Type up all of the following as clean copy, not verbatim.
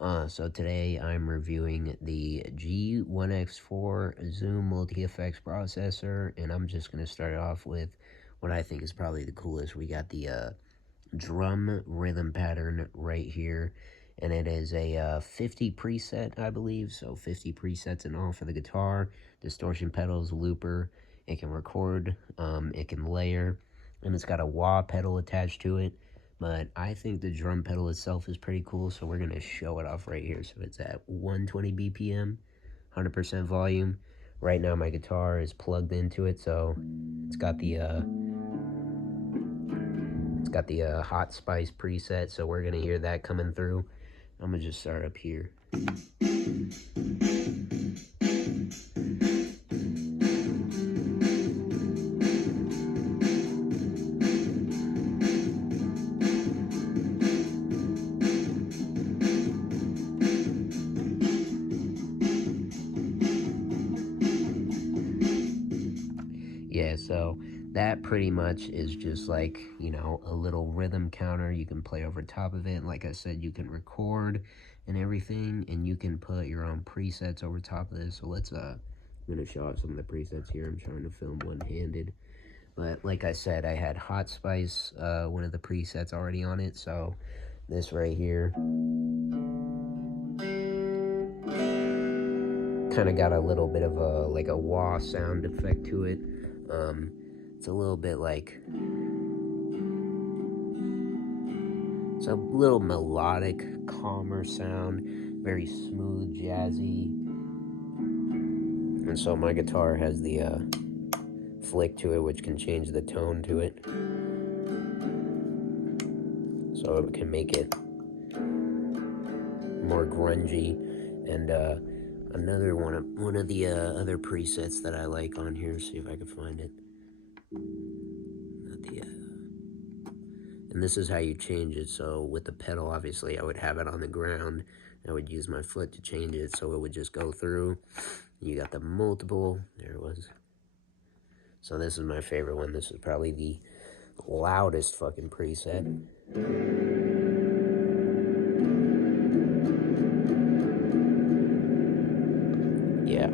So today I'm reviewing the G1X Zoom Multi effects processor, and I'm just going to start off with what I think is probably the coolest. We got the drum rhythm pattern right here, and it is a 50 preset, I believe, so 50 presets in all for the guitar, distortion pedals, looper. It can record, it can layer, and it's got a wah pedal attached to it. But I think the drum pedal itself is pretty cool, so we're going to show it off right here. So it's at 120 BPM, 100% volume. Right now my guitar is plugged into it, so it's got the hot spice preset, so we're going to hear that coming through. I'm going to just start up here. Yeah, so that pretty much is just like, you know, a little rhythm counter. You can play over top of it. Like I said, you can record and everything, and you can put your own presets over top of this. So let's, I'm going to show off some of the presets here. I'm trying to film one-handed. But like I said, I had Hot Spice, one of the presets already on it. So this right here kind of got a little bit of a, like a wah sound effect to it. It's a little bit like, it's a little melodic, calmer sound, very smooth, jazzy. And so my guitar has the flick to it, which can change the tone to it. So it can make it more grungy. And another one of the other presets that I like on here, see if I can find it. And this is how you change it. So with the pedal, obviously, I would have it on the ground. I would use my foot to change it, so it would just go through. You got the multiple. There it was. So this is my favorite one. This is probably the loudest fucking preset. Yeah.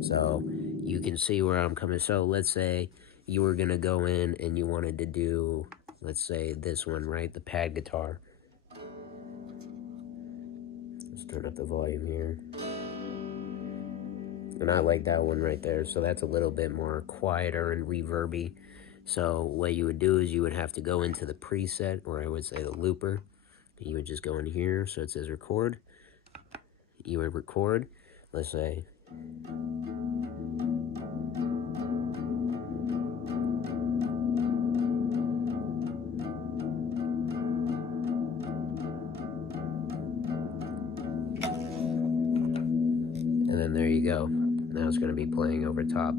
So you can see where I'm coming. So let's say you were going to go in and you wanted to do, let's say this one, right? The pad guitar. Let's turn up the volume here. And I like that one right there. So that's a little bit more quieter and reverby. So what you would do is you would have to go into the preset, or I would say the looper. You would just go in here. So it says record. You would record, let's say. And then there you go. Now it's going to be playing over top.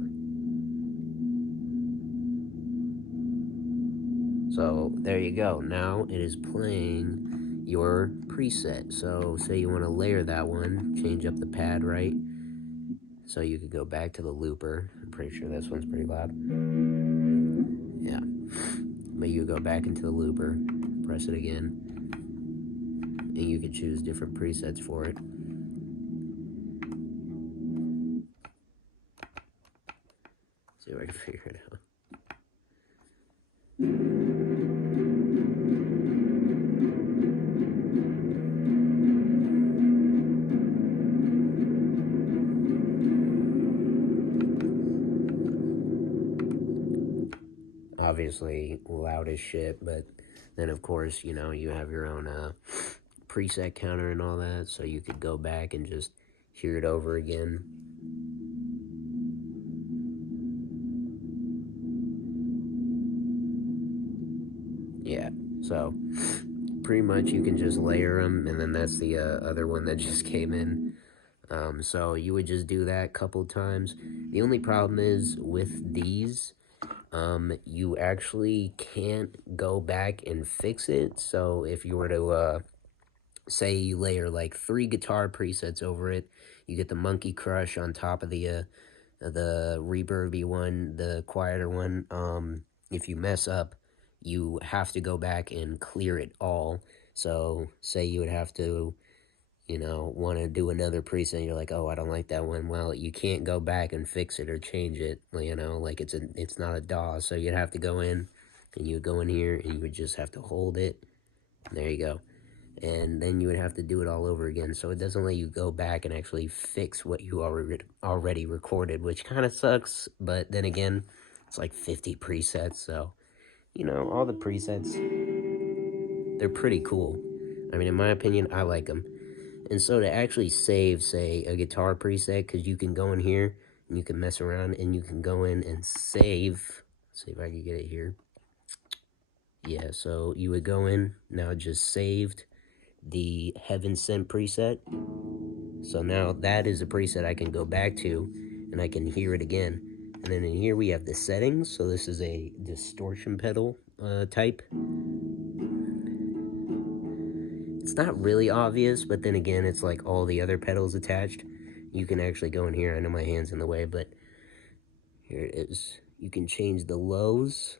So there you go. Now it is playing your preset. So say you want to layer that one, change up the pad, right? So you could go back to the looper. I'm pretty sure this one's pretty loud. Yeah. But you go back into the looper, press it again, and you can choose different presets for it. See if I can figure it out. Obviously loud as shit, but then of course, you know, you have your own preset counter and all that, so you could go back and just hear it over again. Yeah, so pretty much you can just layer them, and then that's the other one that just came in. So you would just do that a couple times. The only problem is with these, you actually can't go back and fix it. So if you were to, say you layer like 3 guitar presets over it, you get the Monkey Crush on top of the reverby one, the quieter one. If you mess up, you have to go back and clear it all, So say you would have to, want to do another preset, and you're like, oh, I don't like that one. Well, you can't go back and fix it or change it, like it's not a DAW. So you'd have to go in, and you would go in here, and you would just have to hold it. There you go. And then you would have to do it all over again. So it doesn't let you go back and actually fix what you already recorded, which kind of sucks. But then again, it's like 50 presets, so all the presets, they're pretty cool. I mean, in my opinion, I like them. And so to actually save, say, a guitar preset, because you can go in here and you can mess around and you can go in and save. Let's see if I can get it here. Yeah, so you would go in, now it just saved the Heaven Sent preset. So now that is a preset I can go back to and I can hear it again. And then in here we have the settings. So this is a distortion pedal type. It's not really obvious, but then again, it's like all the other pedals attached. You can actually go in here. I know my hand's in the way, but here it is. You can change the lows.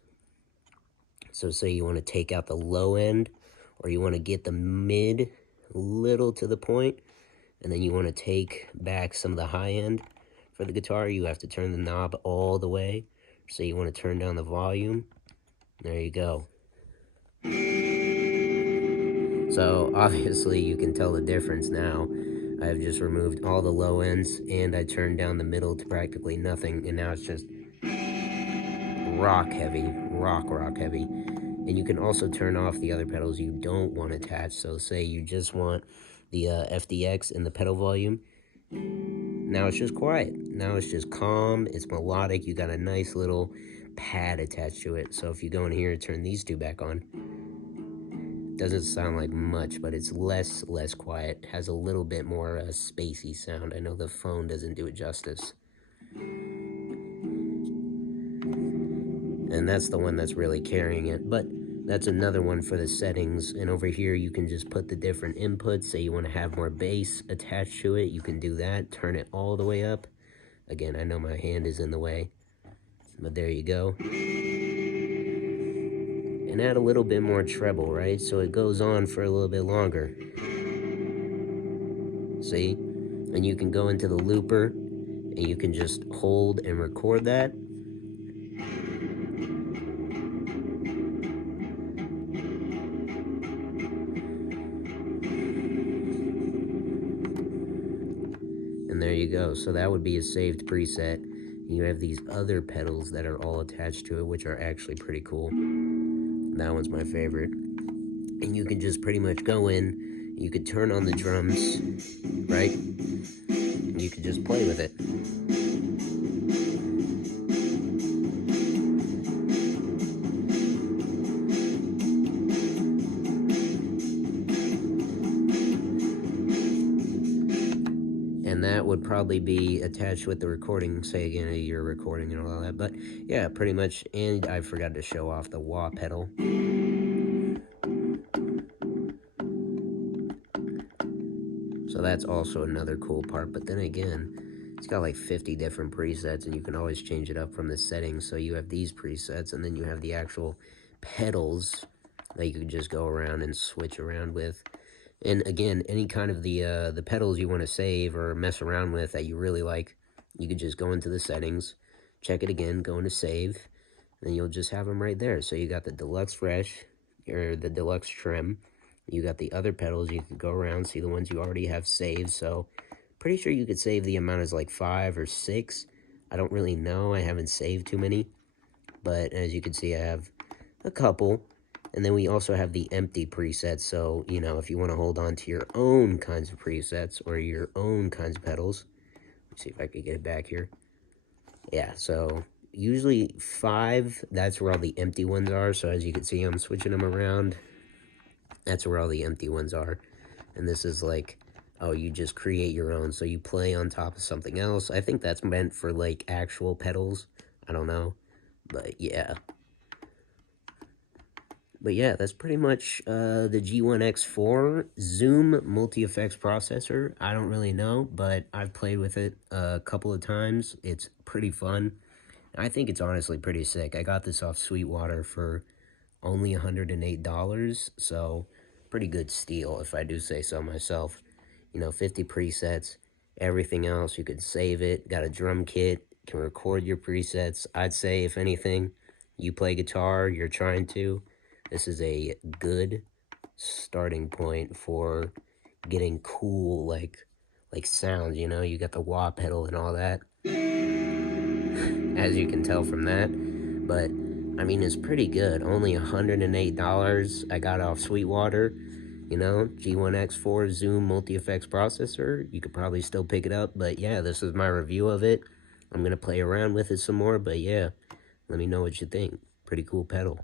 So say you want to take out the low end, or you want to get the mid little to the point, and then you want to take back some of the high end for the guitar. You have to turn the knob all the way. So you want to turn down the volume. There you go. So obviously you can tell the difference now. I've just removed all the low ends and I turned down the middle to practically nothing, and now it's just rock heavy, rock heavy. And you can also turn off the other pedals you don't want attached. So say you just want the FDX and the pedal volume. Now it's just quiet. Now it's just calm. It's melodic. You got a nice little pad attached to it. So if you go in here and turn these two back on, doesn't sound like much, but it's less quiet. Has a little bit more spacey sound. I know the phone doesn't do it justice. And that's the one that's really carrying it. But that's another one for the settings. And over here, you can just put the different inputs. Say you want to have more bass attached to it. You can do that. Turn it all the way up. Again, I know my hand is in the way, but there you go. And add a little bit more treble, right? So it goes on for a little bit longer. See? And you can go into the looper and you can just hold and record that. And there you go. So that would be a saved preset. You have these other pedals that are all attached to it, which are actually pretty cool. That one's my favorite. And you can just pretty much go in, you could turn on the drums, right? And you can just play with it. And that would probably be attached with the recording, say again, your recording and all that. But yeah, pretty much. And I forgot to show off the wah pedal. So that's also another cool part. But then again, it's got like 50 different presets, and you can always change it up from the settings. So you have these presets, and then you have the actual pedals that you can just go around and switch around with. And again, any kind of the pedals you want to save or mess around with that you really like, you can just go into the settings, check it again, go into save, and you'll just have them right there. So you got the deluxe fresh, or the deluxe trim. You got the other pedals. You can go around, see the ones you already have saved. So pretty sure you could save the amount as like 5 or 6. I don't really know. I haven't saved too many. But as you can see, I have a couple. And then we also have the empty presets. So, if you want to hold on to your own kinds of presets or your own kinds of pedals. Let's see if I can get it back here. Yeah, so usually 5, that's where all the empty ones are. So as you can see, I'm switching them around. That's where all the empty ones are. And this is like, oh, you just create your own. So you play on top of something else. I think that's meant for like actual pedals. I don't know. But yeah. But yeah, that's pretty much the G1X Zoom Multi-Effects processor. I don't really know, but I've played with it a couple of times. It's pretty fun. I think it's honestly pretty sick. I got this off Sweetwater for only $108, so pretty good steal, if I do say so myself. 50 presets, everything else, you could save it, got a drum kit, can record your presets. I'd say, if anything, you play guitar, you're trying to, this is a good starting point for getting cool, like sounds, you got the wah pedal and all that, as you can tell from that. But I mean, it's pretty good. Only $108. I got off Sweetwater. G1X Zoom Multi Effects processor. You could probably still pick it up, but yeah, this is my review of it. I'm gonna play around with it some more, but yeah, let me know what you think. Pretty cool pedal.